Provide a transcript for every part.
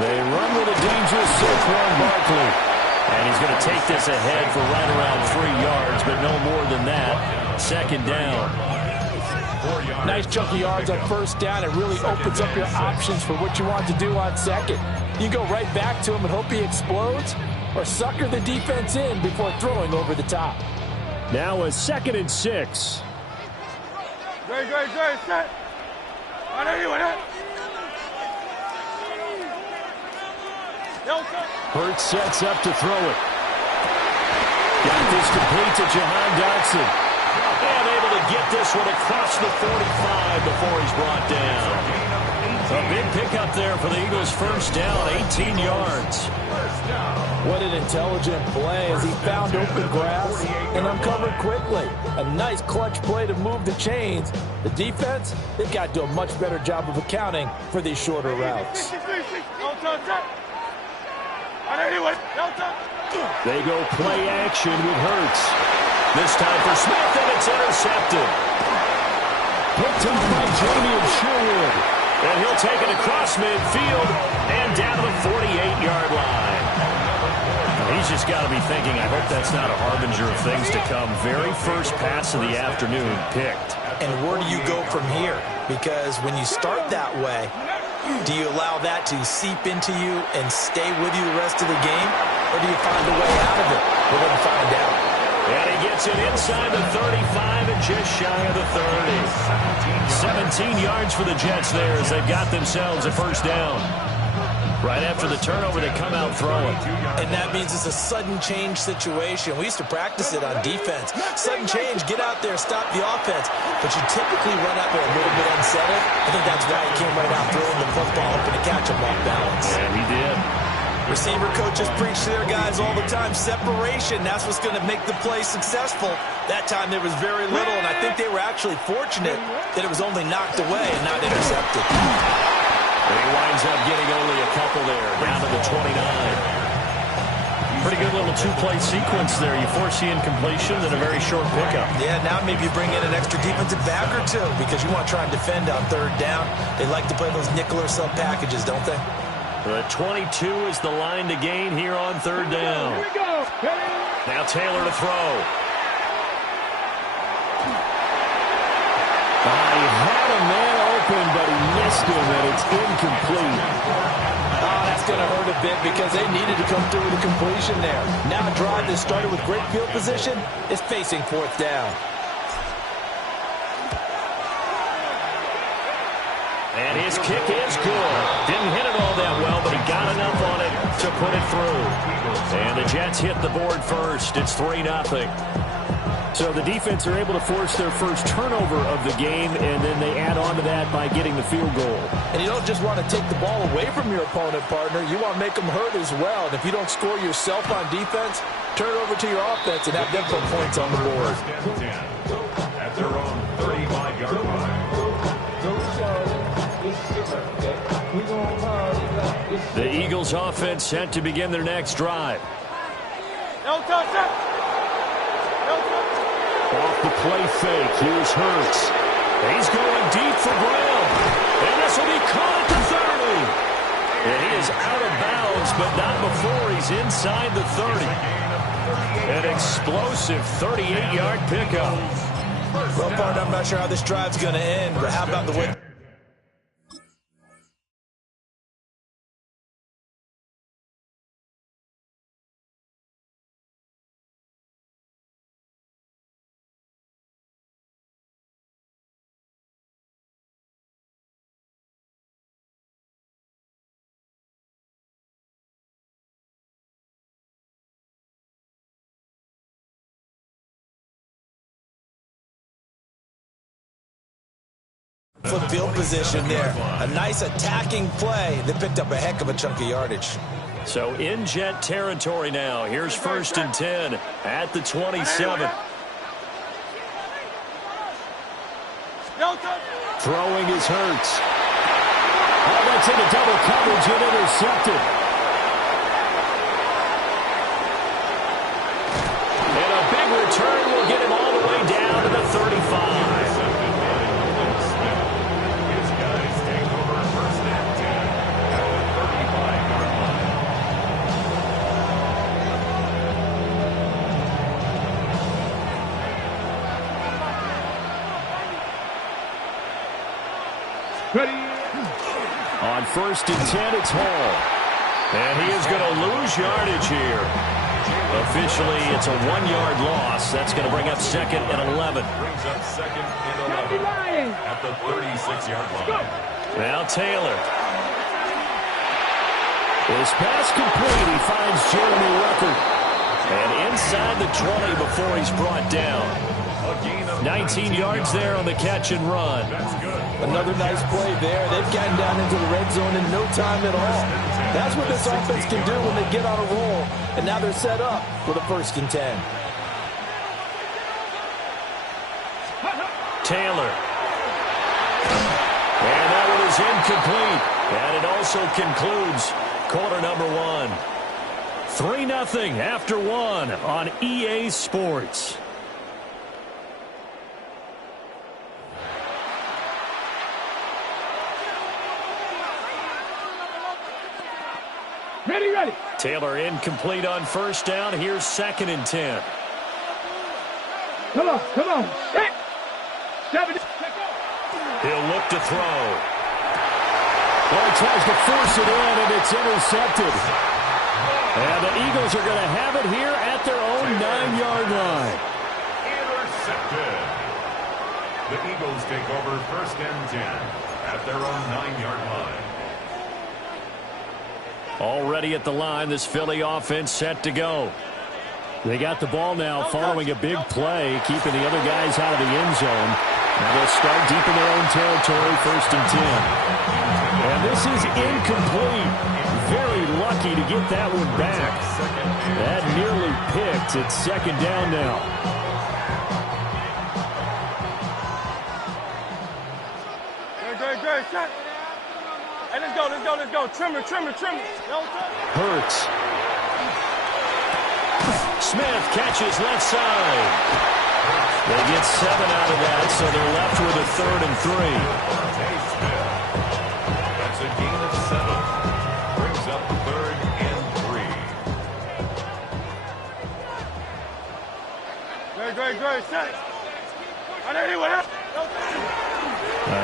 They run with a dangerous Saquon Barkley. And he's going to take this ahead for right around 3 yards, but no more than that. Second down. Nice chunk of yards on first down. It really opens up your options for what you want to do on second. You go right back to him and hope he explodes, or sucker the defense in before throwing over the top. Now a 2nd and 6. Hurts sets up to throw it. Got this complete to Jahan Dotson. And able to get this one across the 45 before he's brought down. A big pickup there for the Eagles' first down, 18 yards. What an intelligent play as he found open grass and uncovered quickly. A nice clutch play to move the chains. The defense, they've got to do a much better job of accounting for these shorter routes. They go play action with Hurts. This time for Smith, and it's intercepted. Picked up by Jamie Sherwood. And he'll take it across midfield and down to the 48-yard line. He's just got to be thinking, I hope that's not a harbinger of things to come. Very first pass of the afternoon picked. And where do you go from here? Because when you start that way, do you allow that to seep into you and stay with you the rest of the game? Or do you find a way out of it? We're going to find out. And he gets it inside the 35 and just shy of the 30. 17 yards for the Jets there as they've got themselves a first down. Right after the turnover, they come out throwing. And that means it's a sudden change situation. We used to practice it on defense. Sudden change, get out there, stop the offense. But you typically run out there a little bit unsettled. I think that's why he came right out throwing the football, hoping to catch him off balance. And he did. Receiver coaches preach to their guys all the time. Separation, that's what's going to make the play successful. That time there was very little, and I think they were actually fortunate that it was only knocked away and not intercepted. And he winds up getting only a couple there, down to the 29. Pretty good little two-play sequence there. You force the incompletion, then a very short pickup. Yeah, now maybe you bring in an extra defensive back or two because you want to try and defend on third down. They like to play those nickel or sub packages, don't they? The 22 is the line to gain here on third down. Here we go. Now Taylor to throw. He had a man open, but he missed him, and it's incomplete. Oh, that's going to hurt a bit because they needed to come through with a completion there. Now a drive that started with great field position is facing fourth down. And his kick is good. Didn't hit it all that well, but he got enough on it to put it through. And the Jets hit the board first. It's 3-0. So the defense are able to force their first turnover of the game, and then they add on to that by getting the field goal. And you don't just want to take the ball away from your opponent, partner. You want to make them hurt as well. And if you don't score yourself on defense, turn it over to your offense and have them put points on the board. At their own 35-yard line. The Eagles offense set to begin their next drive. Off the play fake, here's Hurts. He's going deep for Brown. And this will be caught at the 30. And he is out of bounds, but not before he's inside the 30. An explosive 38-yard pickup. Well, partner, I'm not sure how this drive's going to end, but how about the way... field position there. A nice attacking play that picked up a heck of a chunk of yardage. So in Jet territory now. Here's 1st and 10 at the 27. Throwing is Hurts. Oh, that's into double coverage and intercepted. And a big return will get him all the way down to the 35. On 1st and 10, it's Hall. And he is going to lose yardage here. Officially, it's a 1-yard loss. That's going to bring up 2nd and 11. Brings up 2nd and 11 at the 36-yard line. Now Taylor. His pass complete. He finds Jeremy Ruckert. And inside the 20 before he's brought down. 19 yards there on the catch and run. Another nice play there. They've gotten down into the red zone in no time at all. That's what this offense can do when they get on a roll. And now they're set up for the 1st and 10. Taylor. And that one is incomplete. And it also concludes quarter number 1. 3-0 after 1 on EA Sports. Ready. Taylor incomplete on 1st down. Here's 2nd and 10. Come on. 7. He'll look to throw. Well, he tries to force it in, and it's intercepted. And the Eagles are going to have it here at their own 9-yard line. Intercepted. The Eagles take over 1st and 10 at their own 9-yard line. Already at the line, this Philly offense set to go. They got the ball now following a big play, keeping the other guys out of the end zone. Now they'll start deep in their own territory, 1st and 10. And this is incomplete. Very lucky to get that one back. That nearly picked. It's 2nd down now. Great. Shot. Hey, let's go. Trimmer. Hurts. Smith catches left side. They get 7 out of that, so they're left with a 3rd and 3. That's a gain of 7. Brings up 3rd and 3. Great. Shot. I know anyone else.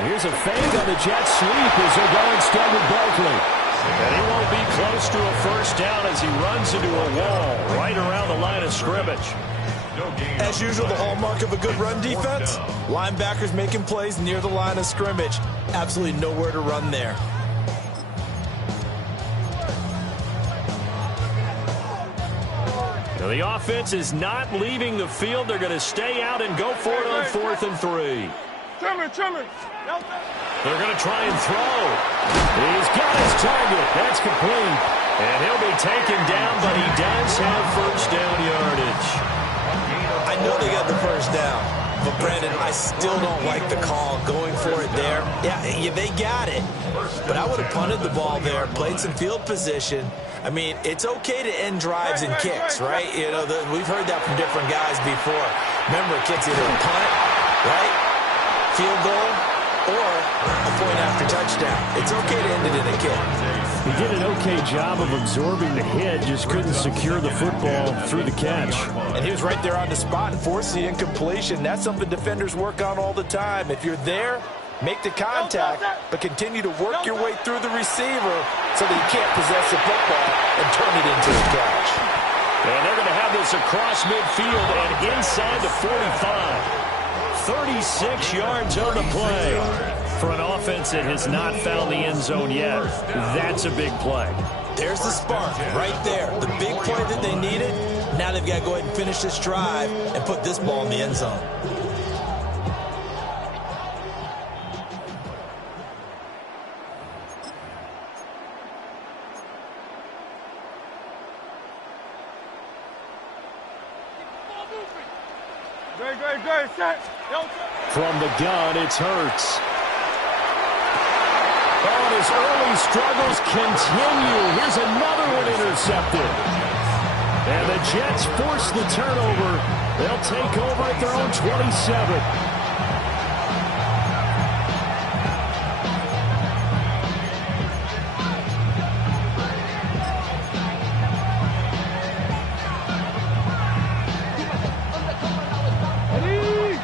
Here's a fade on the jet sweep as they're going instead with Barkley. And he won't be close to a 1st down as he runs into a wall right around the line of scrimmage. As usual, the hallmark of a good run defense, linebackers making plays near the line of scrimmage. Absolutely nowhere to run there. Now the offense is not leaving the field. They're going to stay out and go for it on 4th and 3. Trimmer. They're going to try and throw. He's got his target. That's complete. And he'll be taken down, but he does have 1st down yardage. I know they got the 1st down, but Brandon, I still don't like the call going for it there. Yeah, they got it, but I would have punted the ball there, played some field position. I mean, it's okay to end drives and kicks, right? You know, we've heard that from different guys before. Remember, kicks either a punt, right? Field goal, or a point after touchdown. It's okay to end it in a kick. He did an okay job of absorbing the hit, just couldn't secure the football through the catch. And he was right there on the spot and forced the incompletion. That's something defenders work on all the time. If you're there, make the contact, but continue to work your way through the receiver so that you can't possess the football and turn it into a catch. And they're going to have this across midfield and inside the 45. 36 yards on the play. For an offense that has not found the end zone yet, that's a big play. There's the spark right there. The big play that they needed. Now they've got to go ahead and finish this drive and put this ball in the end zone. Great. Set. From the gun, it's Hurts. Oh, his early struggles continue. Here's another one intercepted. And the Jets force the turnover. They'll take over at their own 27.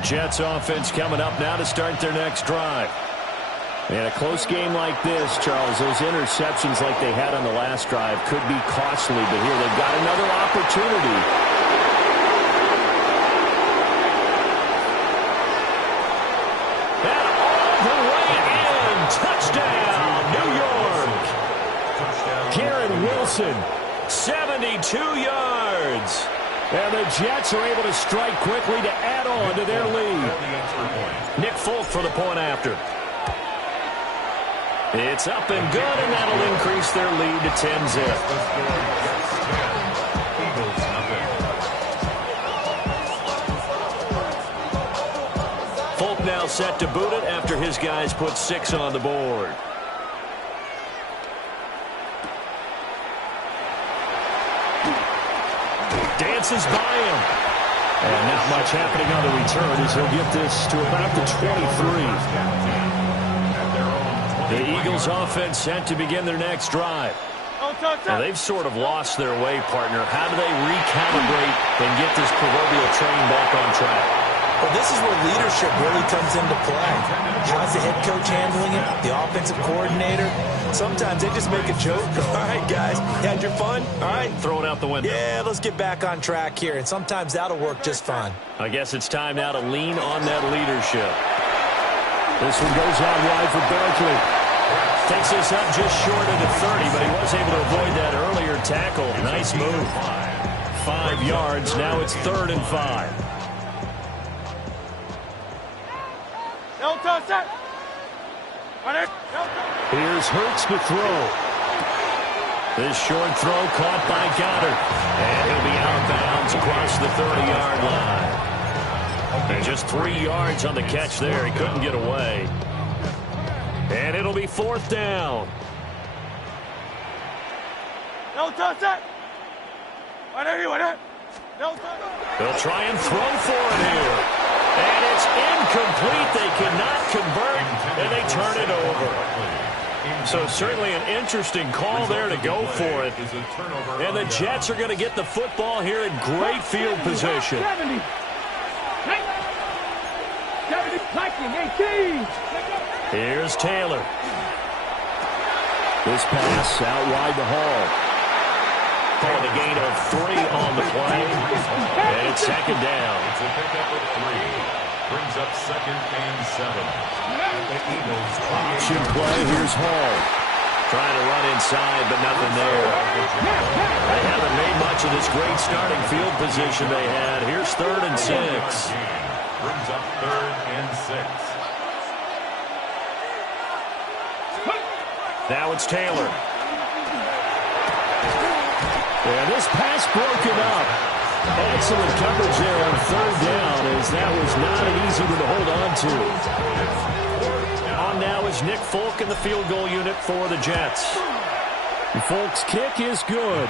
Jets offense coming up now to start their next drive. In a close game like this, Charles, those interceptions like they had on the last drive could be costly, but here they've got another opportunity. And all the way in. Touchdown, New York. Garrett Wilson, 72 yards. And the Jets are able to strike quickly to add on to their lead. Nick Folk for the point after. It's up and good, and that'll increase their lead to 10-zip. Folk now set to boot it after his guys put 6 on the board. Dances by him. And not much happening on the return as he'll get this to about the 23. The Eagles offense set to begin their next drive. Now, they've sort of lost their way, partner. How do they recalibrate and get this proverbial train back on track? Well, this is where leadership really comes into play. How's the head coach handling it? The offensive coordinator? Sometimes they just make a joke. All right, guys, you had your fun? All right. Throw it out the window. Yeah, let's get back on track here. And sometimes that'll work just fine. I guess it's time now to lean on that leadership. This one goes out wide for Barkley. Takes this up just short of the 30, but he was able to avoid that earlier tackle. Nice move. 5 yards. Now it's 3rd and 5. Here's Hurts to throw. This short throw caught by Goddard. And he'll be out of bounds across the 30-yard line. And just 3 yards on the catch there. He couldn't get away. And it'll be 4th down. They'll try and throw for it here. And it's incomplete. They cannot convert, and they turn it over. So certainly an interesting call there to go for it. And the Jets are going to get the football here in great field position. 70. 18. Here's Taylor. This pass out wide to Hall. Calling a gain of 3 on the play. And it's 2nd down. It's a pickup of 3. Brings up 2nd and 7. The Eagles option play. Here's Hall. Trying to run inside, but nothing there. They haven't made much of this great starting field position they had. Here's 3rd and 6. Brings up 3rd and 6. Now it's Taylor. And this pass broken up. Excellent coverage there on 3rd down, as that was not an easy one to hold on to. On now is Nick Folk in the field goal unit for the Jets. Folk's kick is good.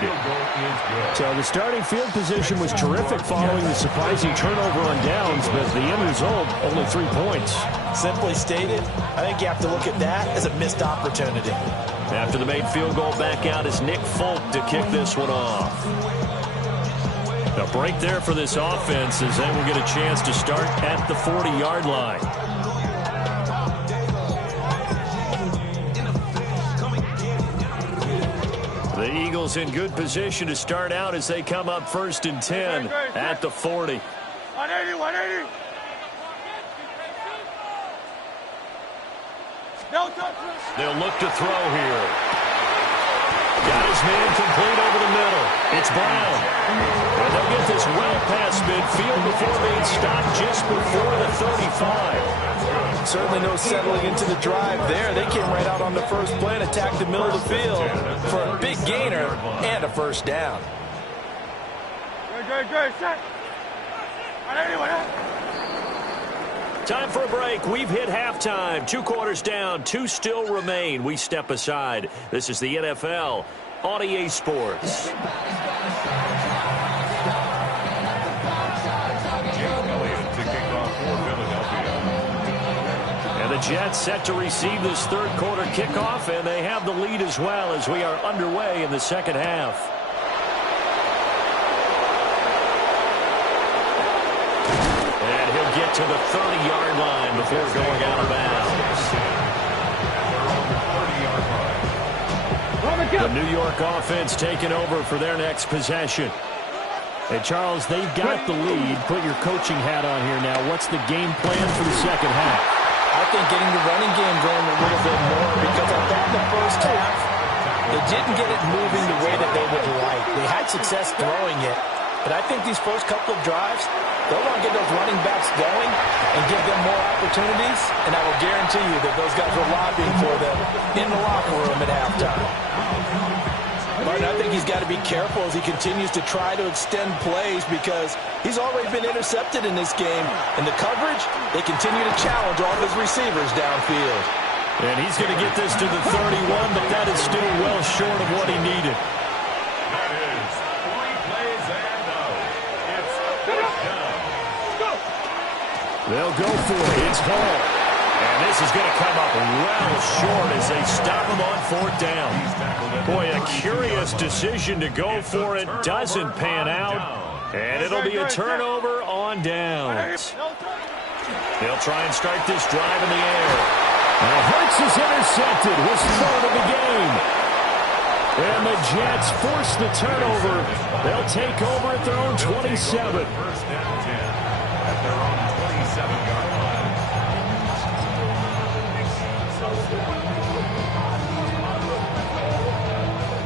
So the starting field position was terrific following the surprising turnover on downs, but the end result, only 3 points. Simply stated, I think you have to look at that as a missed opportunity. After the made field goal, back out is Nick Folk to kick this one off. A break there for this offense as they will get a chance to start at the 40-yard line. The Eagles in good position to start out as they come up 1st and 10 at the 40. 180, 180. They'll look to throw here. Got his man complete over the middle. It's Brown. And they'll get this well past midfield before being stopped just before the 35. Certainly no settling into the drive there. They came right out on the first play and attacked the middle of the field for a big gainer and a 1st down. Good. Set. 180, 180. Time for a break. We've hit halftime. 2 quarters down. 2 still remain. We step aside. This is the NFL on EA Sports. And the Jets set to receive this 3rd quarter kickoff, and they have the lead as well as we are underway in the 2nd half. Get to the 30-yard line before going out of bounds. The New York offense taking over for their next possession. Hey, Charles, they've got the lead. Put your coaching hat on here now. What's the game plan for the second half? I think getting the running game going a little bit more, because I thought in the first half they didn't get it moving the way that they would like. They had success throwing it, but I think these first couple of drives, they'll want to get those running backs going and give them more opportunities, and I will guarantee you that those guys were lobbying for them in the locker room at halftime. Martin, I think he's got to be careful as he continues to try to extend plays, because he's already been intercepted in this game. In the coverage, they continue to challenge all of his receivers downfield. And he's going to get this to the 31, but that is still well short of what he needed. That is 3 plays and out. It's first down. They'll go for it. It's Hall. And this is going to come up well short as they stop him on 4th down. Boy, a curious decision to go for it. Doesn't pan out. And it'll be a turnover on downs. They'll try and start this drive in the air. Now Hurts is intercepted. His 3rd of the game. And the Jets force the turnover. They'll take over at their own 27. First down 10 at their own 27-yard line.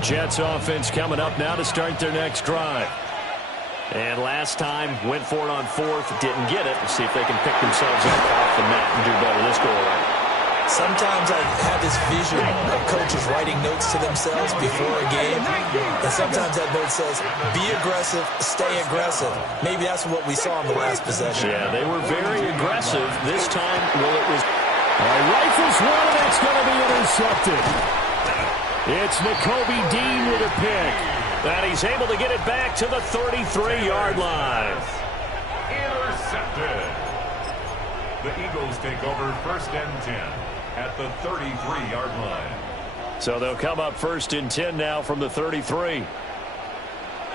Jets offense coming up now to start their next drive. And last time, went for it on 4th, didn't get it. Let's see if they can pick themselves up off the mat and do better this go around. Sometimes I have this vision of coaches writing notes to themselves before a game, and sometimes that note says, be aggressive, stay aggressive. Maybe that's what we saw in the last possession. Yeah, they were very aggressive. This time, well, it was... Rifles one, and that's going to be intercepted. It's Nakobe Dean with a pick. And he's able to get it back to the 33-yard line. Intercepted. The Eagles take over first and 10 at the 33-yard line. So they'll come up 1st and 10 now from the 33.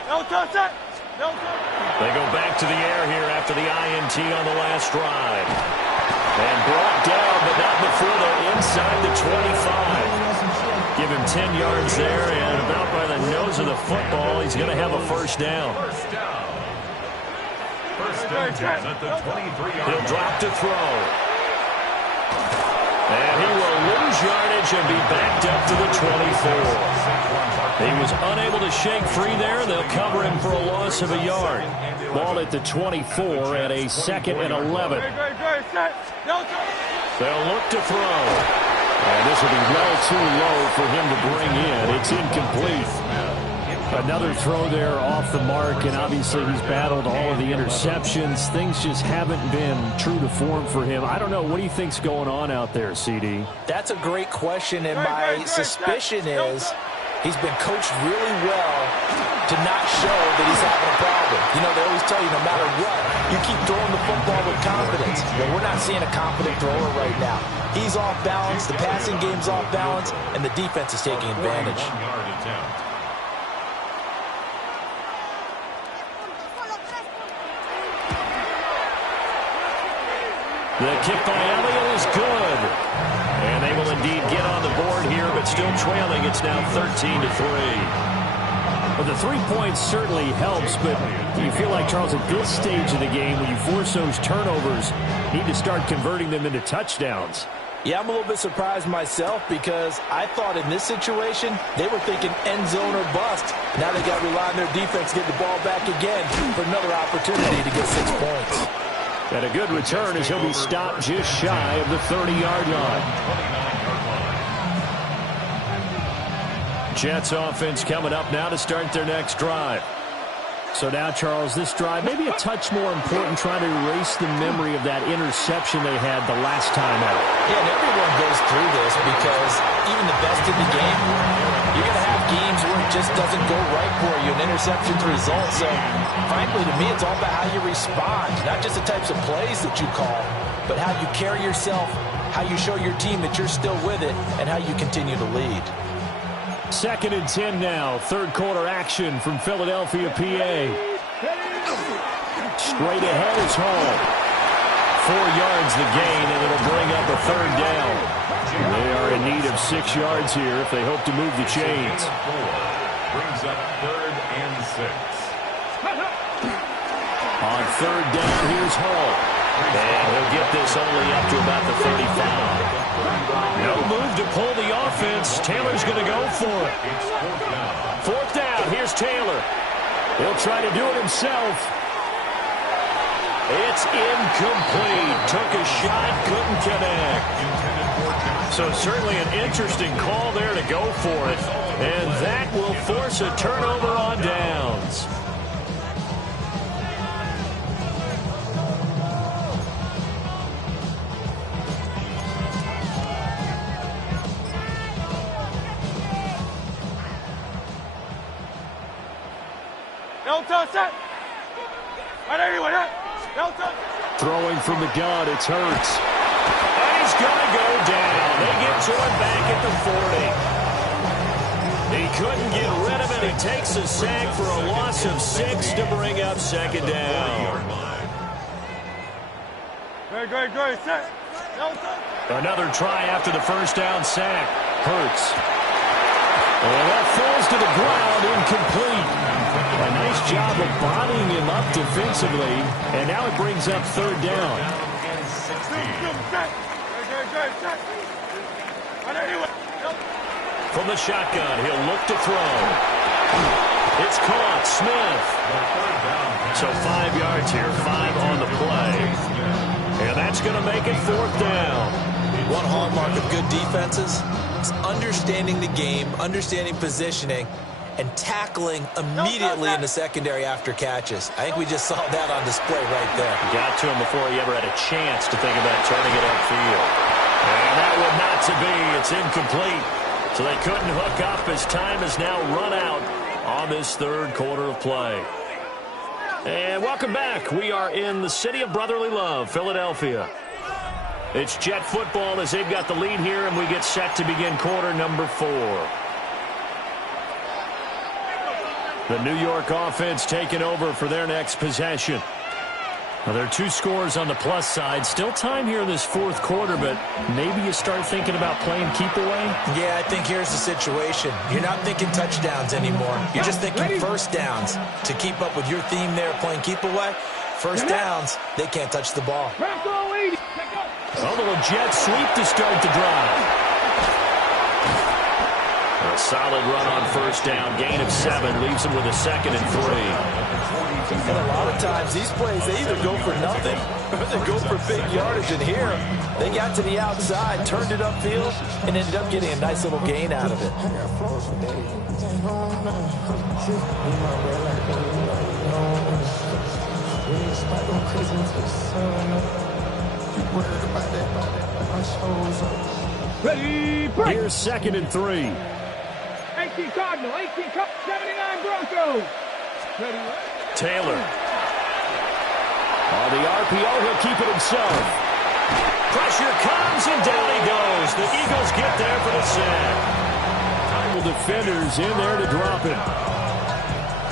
No touch it. No touch. They go back to the air here after the INT on the last drive. And brought down, but not before they're inside the 25. Give him 10 yards there, and about by the nose of the football, he's going to have a first down. First down. First and 10 at the 23-yard line. He'll drop to throw. And he will lose yardage and be backed up to the 24. He was unable to shake free there. They'll cover him for a loss of a yard. Ball at the 24 at a 2nd and 11. They'll look to throw. And this will be well too low for him to bring in. It's incomplete. Another throw there off the mark, and obviously he's battled all of the interceptions. Things just haven't been true to form for him. I don't know. What do you think's going on out there, CD? That's a great question, and my suspicion is he's been coached really well to not show that he's having a problem. You know, they always tell you no matter what, you keep throwing the football with confidence. Well, we're not seeing a confident thrower right now. He's off balance, the passing game's off balance, and the defense is taking advantage. The kick by Elliott is good. And they will indeed get on the board here, but still trailing. It's now 13-3. Well, the 3 points certainly helps, but do you feel like, Charles, at this stage of the game, when you force those turnovers, you need to start converting them into touchdowns? Yeah, I'm a little bit surprised myself because I thought in this situation they were thinking end zone or bust. Now they got to rely on their defense to get the ball back again for another opportunity to get 6 points. And a good return as he'll be stopped just shy of the 30-yard line. Jets offense coming up now to start their next drive. So now, Charles, this drive maybe a touch more important, trying to erase the memory of that interception they had the last time out. Yeah, and everyone goes through this because even the best in the game, you're going to have games where it just doesn't go right for you, an interception's result. So, frankly, to me, it's all about how you respond, not just the types of plays that you call, but how you carry yourself, how you show your team that you're still with it, and how you continue to lead. 2nd and 10 now. Third quarter action from Philadelphia, PA. Straight ahead is Hall. 4 yards records the gain, and it'll bring up a third down. They are in need of 6 yards here if they hope to move the chains. Brings up 3rd and 6. On third down, here's Hall. And he'll get this only up to about the 35. No move to pull the offense. Taylor's going to go for it. 4th down, here's Taylor. He'll try to do it himself. It's incomplete. Took a shot, couldn't connect. So certainly an interesting call there to go for it. And that will force a turnover on downs. Throwing from the gun, it's Hurts. And he's going to go down. They get to him back at the 40. He couldn't get rid of it. He takes a sack for a loss of 6 to bring up 2nd down. Great. Set. Another try after the 1st down sack. Hurts. And that falls to the ground, incomplete. A nice job of bodying him up defensively. And now it brings up 3rd down. From the shotgun, he'll look to throw. It's caught. Smith. So 5 yards here, 5 on the play. And that's going to make it 4th down. One hallmark of good defenses is understanding the game, understanding positioning, and tackling immediately in the secondary after catches. I think we just saw that on display right there. Got to him before he ever had a chance to think about turning it upfield. And that would not to be. It's incomplete. So they couldn't hook up as time has now run out on this 3rd quarter of play. And welcome back. We are in the city of brotherly love, Philadelphia. It's Jet football as they've got the lead here, and we get set to begin quarter number 4. The New York offense taking over for their next possession. Now, there are 2 scores on the plus side. Still time here in this 4th quarter, but maybe you start thinking about playing keep away? Yeah, I think here's the situation. You're not thinking touchdowns anymore. You're just thinking first downs. To keep up with your theme there, playing keep away, first downs, they can't touch the ball. A little jet sweep to start the drive. A solid run on 1st down. Gain of 7 leaves them with a 2nd and 3. And a lot of times these plays, they either go for nothing or they go for big yardage. And here, they got to the outside, turned it upfield, and ended up getting a nice little gain out of it. Ready, break. Here's 2nd and 3. 18 Cardinal, 79 Broncos. Ready, Taylor. On the RPO, he'll keep it himself. Pressure comes, and down he goes. The Eagles get there for the sack. Defenders in there to drop him.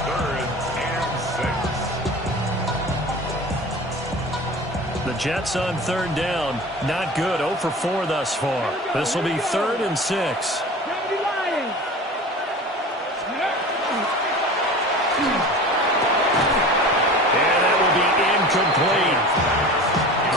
3rd and 6. The Jets on 3rd down. Not good. 0 for 4 thus far. This will be 3rd and 6. Complete.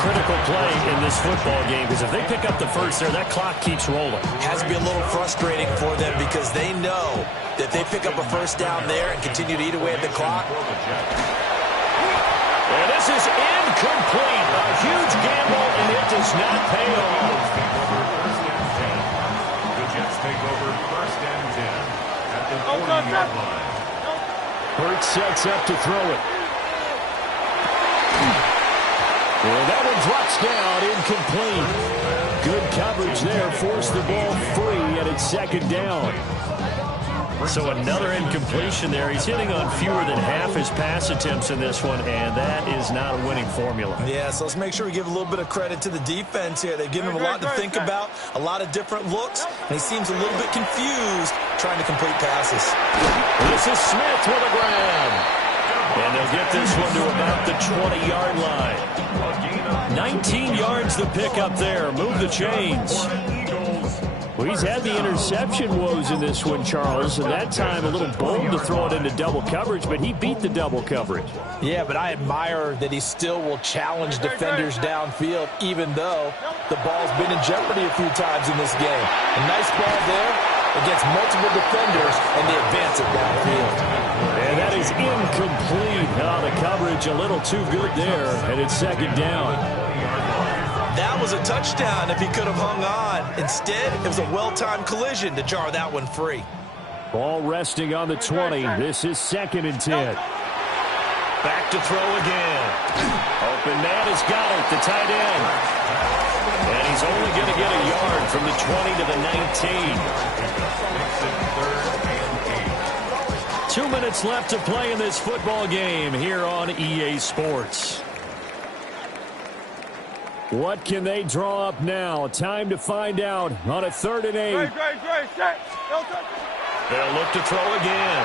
Critical play in this football game because if they pick up the first there, that clock keeps rolling. Has to be a little frustrating for them because they know that they pick up a first down there and continue to eat away at the clock. And this is incomplete. A huge gamble, and it does not pay off. The Jets take over 1st and 10 at the 40-yard line. Hurts sets up to throw it. Well, that one drops down, incomplete. Good coverage there, forced the ball free, and it's 2nd down. So another incompletion there. He's hitting on fewer than half his pass attempts in this one, and that is not a winning formula. Yeah, so let's make sure we give a little bit of credit to the defense here. They've given him a lot to think about, a lot of different looks, and he seems a little bit confused trying to complete passes. This is Smith with a grab. And they'll get this one to about the 20-yard line. 19 yards to pick up there. Move the chains. Well, he's had the interception woes in this one, Charles, and that time a little bold to throw it into double coverage, but he beat the double coverage. Yeah, but I admire that he still will challenge defenders downfield, even though the ball's been in jeopardy a few times in this game. A nice ball there against multiple defenders, and they advance it downfield. And that is incomplete. The coverage a little too good there, and it's second down. That was a touchdown if he could have hung on. Instead, it was a well-timed collision to jar that one free. Ball resting on the 20. This is 2nd and 10. Back to throw again. Open man has got it, the tight end. And he's only going to get a yard from the 20 to the 19. 2 minutes left to play in this football game here on EA Sports. What can they draw up now? Time to find out on a 3rd and 8. They'll look to throw again.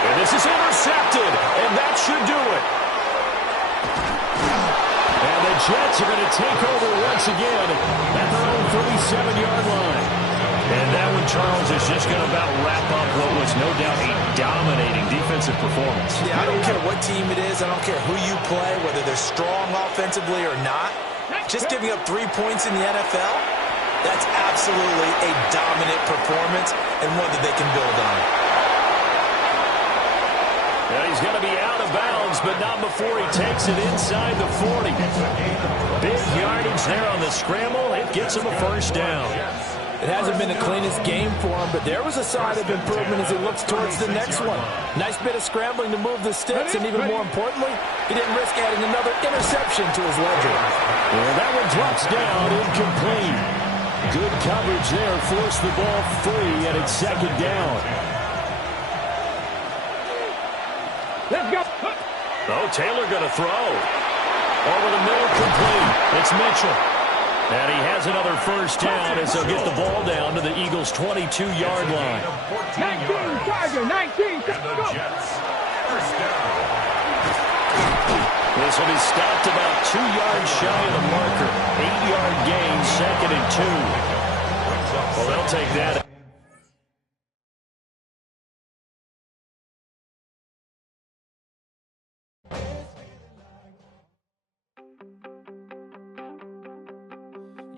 And this is intercepted, and that should do it. And the Jets are going to take over once again at their own 37-yard line. And that one, Charles, is just going to about wrap up what was no doubt a dominating defensive performance. Yeah, I don't care what team it is. I don't care who you play, whether they're strong offensively or not. Just giving up 3 points in the NFL, that's absolutely a dominant performance and one that they can build on. And he's going to be out of bounds, but not before he takes it inside the 40. Big yardage there on the scramble. It gets him a first down. It hasn't been the cleanest game for him, but there was a sign of improvement as he looks towards the next one. Nice bit of scrambling to move the sticks, and even more importantly, he didn't risk adding another interception to his ledger. And that one drops down, incomplete. Good coverage there, forced the ball free, and it's 2nd down. Let's go. Oh, Taylor going to throw. Over the middle, complete. It's Mitchell. And he has another first down as they'll get the ball down to the Eagles' 22-yard line. 19, Tiger, 19. And the Jets, first down. This will be stopped about 2 yards shy of the marker. 8-yard gain, 2nd and 2. Well, they'll take that.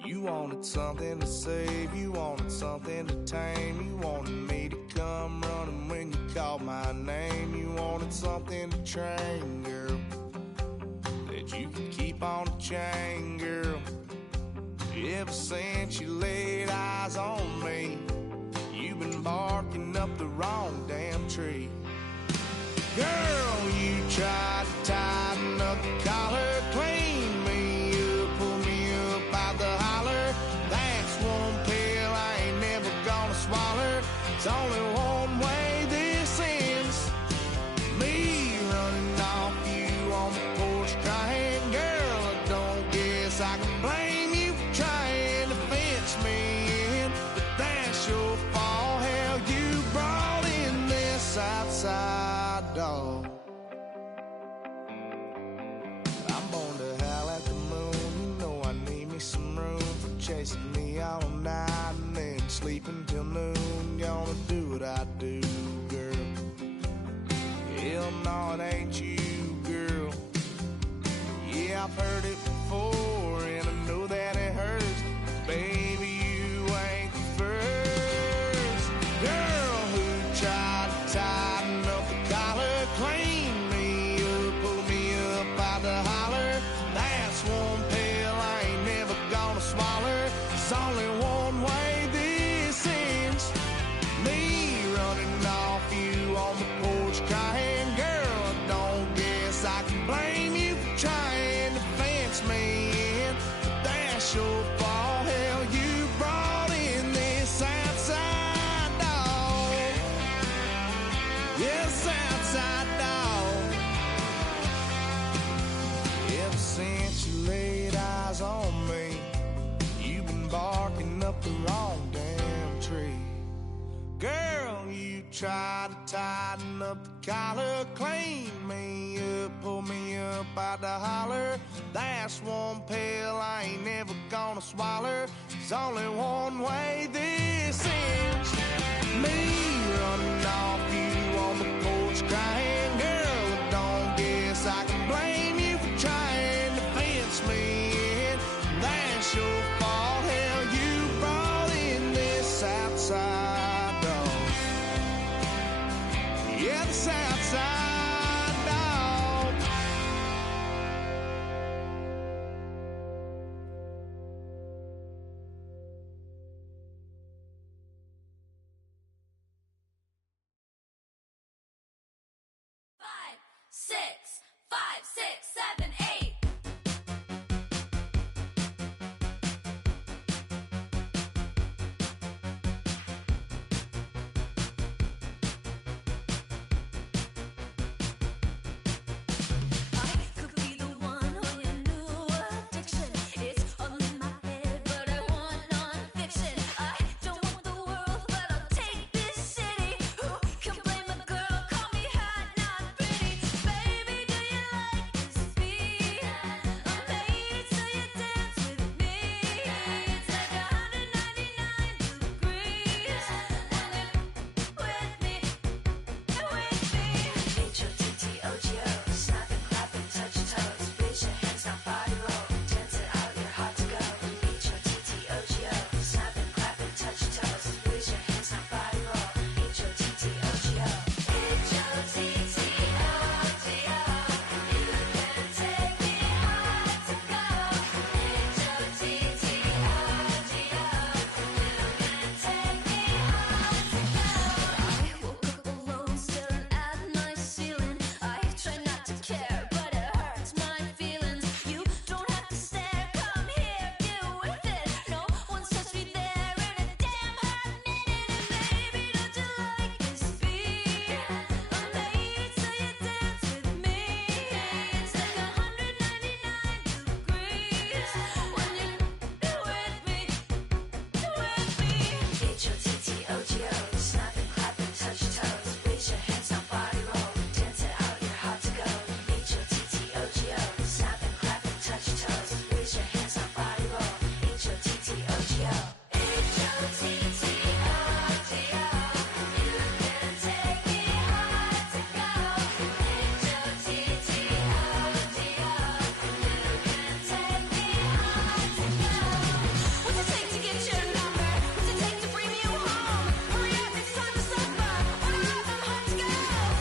You wanted something to save, you wanted something to tame, you wanted me to come running when you called my name, you wanted something to train, girl, that you could keep on the chain, girl. Ever since you laid eyes on me, you've been barking up the wrong damn tree. Girl, you tried to tighten up the collar, clean me up, pull me up out the holler. That's one pill I ain't never gonna swallow. It's only one way this ends. Me running off you on the porch crying. Girl, I don't guess I can blame you for trying to fence me in. But that's your fault, hell, you brought in this outside dog. I'm born to howl at the moon. You know I need me some room for chasing me all night and then sleeping till noon. Gonna do what I do, girl. Hell no, it ain't you, girl. Yeah, I've heard it before and I know that it hurts. Baby, you ain't the first girl who tried to tighten up the collar, clean me up, pull me up out the holler. That's one pill I ain't never gonna swallow. It's only one way this ends. Me running off you on the porch crying. Girl, I don't guess I can blame you for trying to fence me in. But that's your fault, hell, you brought in this outside dog. Yes, outside dog. Ever since you laid eyes on me, you've been barking up the wrong damn tree. Girl, you tried to tighten up the collar, clean me up, pull me up out the holler. That last one pill I ain't never gonna swallow. There's only one way this ends. Me running off you on the porch crying. Girl, I don't guess I can blame you for trying to fence me in. That's your fault. Hell, you brought in this outside dog. Yeah, this outside dog. Five, six, seven, eight. I could be the one on your new addiction. It's all in my head, but I want non-fiction. I don't want the world, but I'll take this city. Who can blame a girl? Call me hot, not pretty. Baby, do you like this beat? I'm made so you dance with me. It's like 199 degrees when you're with me. H-O-T-T-O-G-O, snap and clap and touch toes. Raise your hands, now body roll. Dance it out, you're hot to go. H-O-T-T-O-G-O, snap and clap and touch toes. Raise your hands, now body roll. H-O-T-T-O-G-O. H-O-T-T-O-G-O, you can take me hard to go. H-O-T-T-O-G-O, you can take me hard to go. I woke up alone, staring at my ceiling. I try not to care, but it hurts my feelings. You don't have to stare, come here, get with it. No one's touched me there in a damn hot minute. And baby, don't you like this beat? I'm made so you dance with me. It's like 199 degrees when you're with me. H-O-T-T-O-G-O, snap and clap and touch toes. Raise your hands, now body roll. Dance it out, you're hot to go. H-O-T-T-O-G-O, snap and clap and touch toes. Raise your hands, now body roll. H-O-T-T-O-G-O. H-O-T-T-O-G-O, you can take me hard to go. H-O-T-T-O-G-O, you can take me hard to go. What's it take to get your number? What's it take to bring you home? Hurry up, it's time to suffer. Order up, I'm hot to go.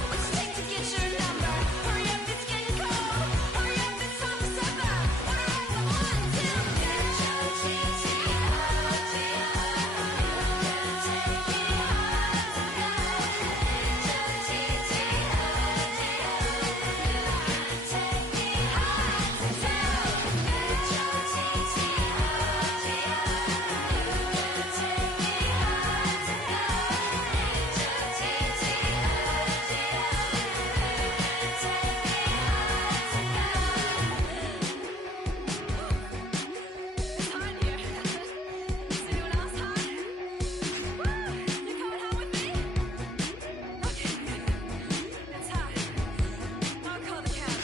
What's it take to get your number? Hurry up, it's getting cold. Hurry up, it's time to suffer. Order up, I'm hot to go. It's hot here. Is anyone else hot? Woo! You coming home with me? Okay, it's hot. I'll call the cab.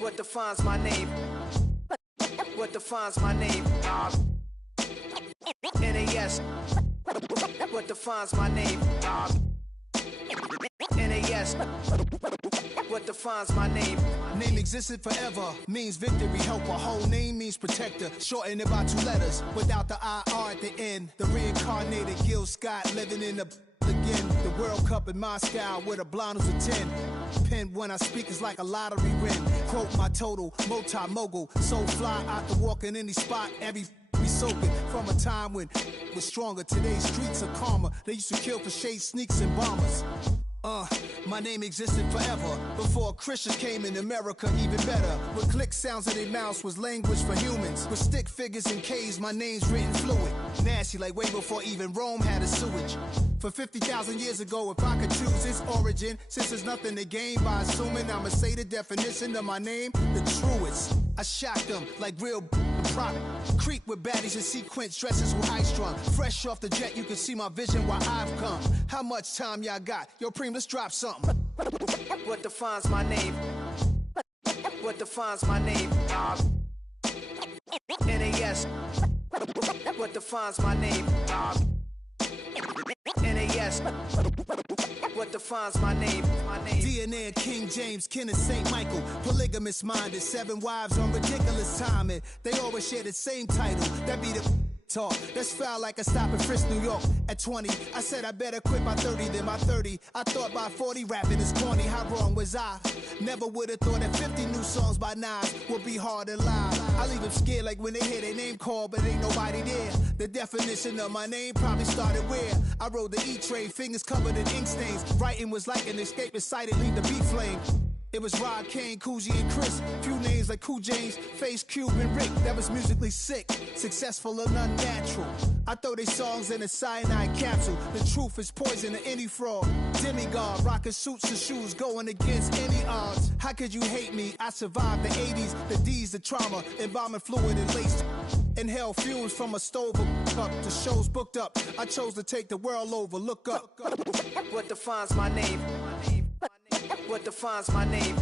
What defines my name? What defines my name? NAS. What defines my name? NAS. What defines my name? Name existed forever, means victory, helper. Whole name means protector, shortened it by 2 letters, without the IR at the end. The reincarnated Gil Scott living in the again. The World Cup in Moscow with a blind who's a 10. Pen when I speak is like a lottery win. Quote my total, multi-mogul, so fly out to walk in any spot, every be soaking from a time when was stronger. Today's streets are calmer. They used to kill for shade sneaks and bombers. My name existed forever before Christians came in America, even better. With click sounds in their mouths was language for humans. With stick figures and K's, my name's written fluid. Nasty like way before even Rome had a sewage. For 50,000 years ago, if I could choose its origin, since there's nothing to gain by assuming I'ma say the definition of my name, the truest. I shocked them like real prop. Creep with baddies and sequence dresses with high strung. Fresh off the jet, you can see my vision while I've come. How much time y'all got? Yo, Preem, let's drop something. What defines my name? What defines my name? NAS. What defines my name? NAS. What defines my name? DNA of King James, kin of St. Michael. Polygamous minded, 7 wives on ridiculous timing. They always share the same title. That be the talk. That's foul like a stop in Frisk, New York. At 20, I said I better quit by 30 than by 30. I thought by 40 rapping is corny. How wrong was I? Never would have thought that 50 new songs by Nas would be hard to live. I leave them scared like when they hear their name called, but ain't nobody there. The definition of my name probably started where I rode the E-train, fingers covered in ink stains. Writing was like an escape inside it, leave the beat flame. It was Rod, Kane, Coogee, and Chris. Few names like Cool James, Face, Cube, and Rick. That was musically sick, successful and unnatural. I throw they songs in a cyanide capsule. The truth is poison to any fraud. Demigod, rocking suits and shoes, going against any odds. How could you hate me? I survived the 80s, the D's, the trauma, embalming fluid and lace. Inhale fumes from a stove up to shows booked up. I chose to take the world over. Look up. What defines my name? What defines my name?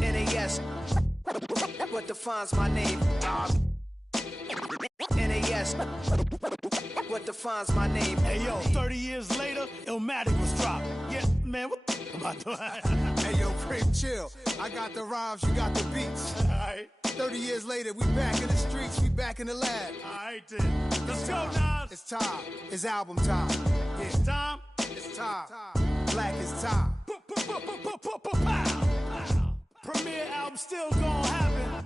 NAS. What defines my name? NAS. What defines my name? Hey yo, 30 years later, Illmatic was dropped. Yeah, man, what the am I doing? Hey yo, Preem, chill. I got the rhymes, you got the beats. Alright, 30 years later, we back in the streets, we back in the lab. alright then. Let's go, Nas. It's time. It's album time. Yeah, It's time. it's time. Black is time. Pow. Premiere album still gonna happen.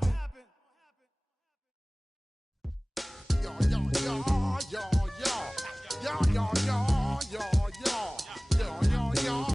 Yo, yo, yo, yo, yo, yo, yo, yo, yo, yo, yo.